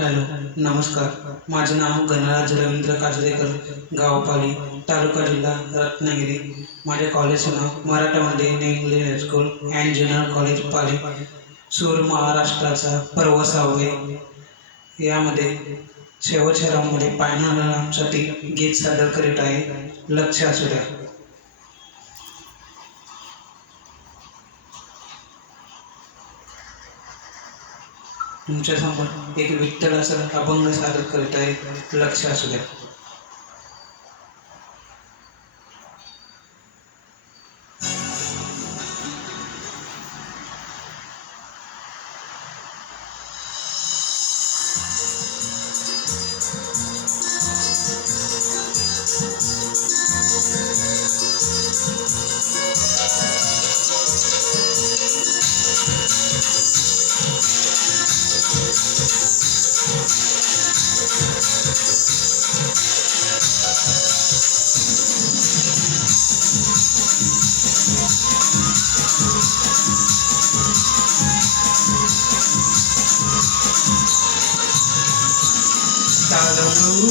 Hello, नमस्कार. माझे नाव गणराज रवींद्र काजरेकर, गाव पाली, तालुका जिल्हा रत्नागिरी. माझ्या कॉलेजचे नाव Marathwada new English high school and junior college Pali, सूर महाराष्ट्राचा पर्व 6वे. यामध्ये शेवटच्या राऊंडमध्ये फायनल राऊंडसाठी गीत सादर करीत आहे. लक्ष असू द्या. तुमच्यासमोर एक विठ्ठलाचा अभंग सादर करीत आहे. लक्ष असू द्या.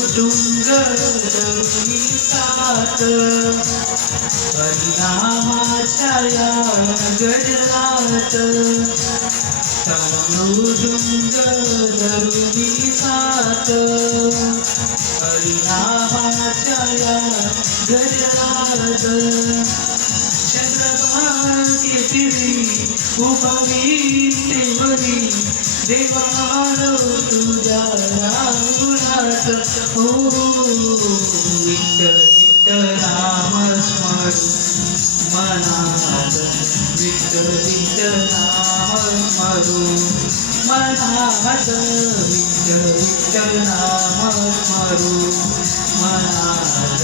डोंगरात हरिनामाच्या या गजरात डोंगरुनी सात हरिनामाच्या या गजरात चंद्रभागेतिरी उभावी तेवरी देवालो तुझ्या रांगुळात हो विठ्ठल विठ्ठल नाम स्मरू मनात विठ्ठल विठ्ठल नाम स्मरू मनात विठ्ठल विठ्ठल नाम स्मरू मनात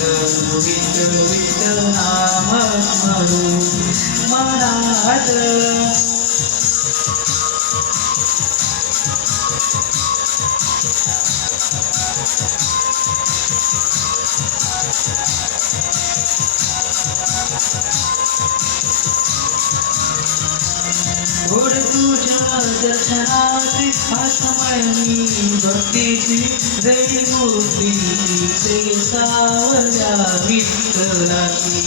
विठ्ठल विठ्ठल नाम स्मरू मनात. घोड तुझ्या दर्शनाची आसमयी भक्तीची जय मूर्तीची ते सावल्या विठ्ठलाची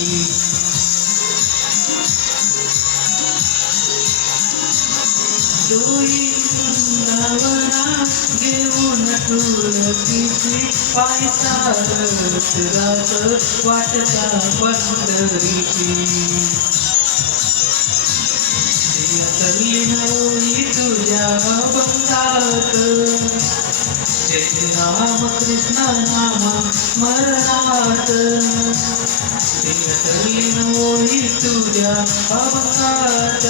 डोई वृंदावना घेऊन तुळशीची पाय चालत जात वाटता पंढरीची होई तुझ्या अभंगात जय राम कृष्ण नाम स्मरणात होई तुझ्या अभंगात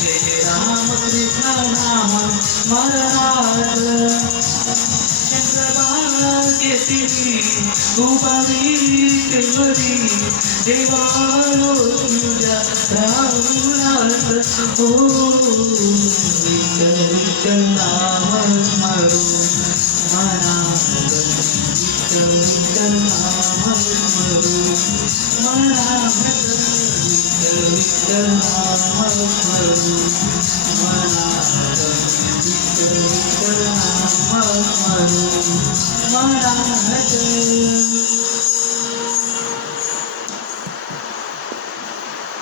जय राम कृष्ण नाम स्मरणात चंद्रभागेतिरी उभावी तेवरी देवालो तुझ्या रांगुळात हो विठ्ठल विठ्ठल नाम स्मरू मनात विठ्ठल विठ्ठल नाम स्मरू मनात विठ्ठल विठ्ठल नाम स्मरू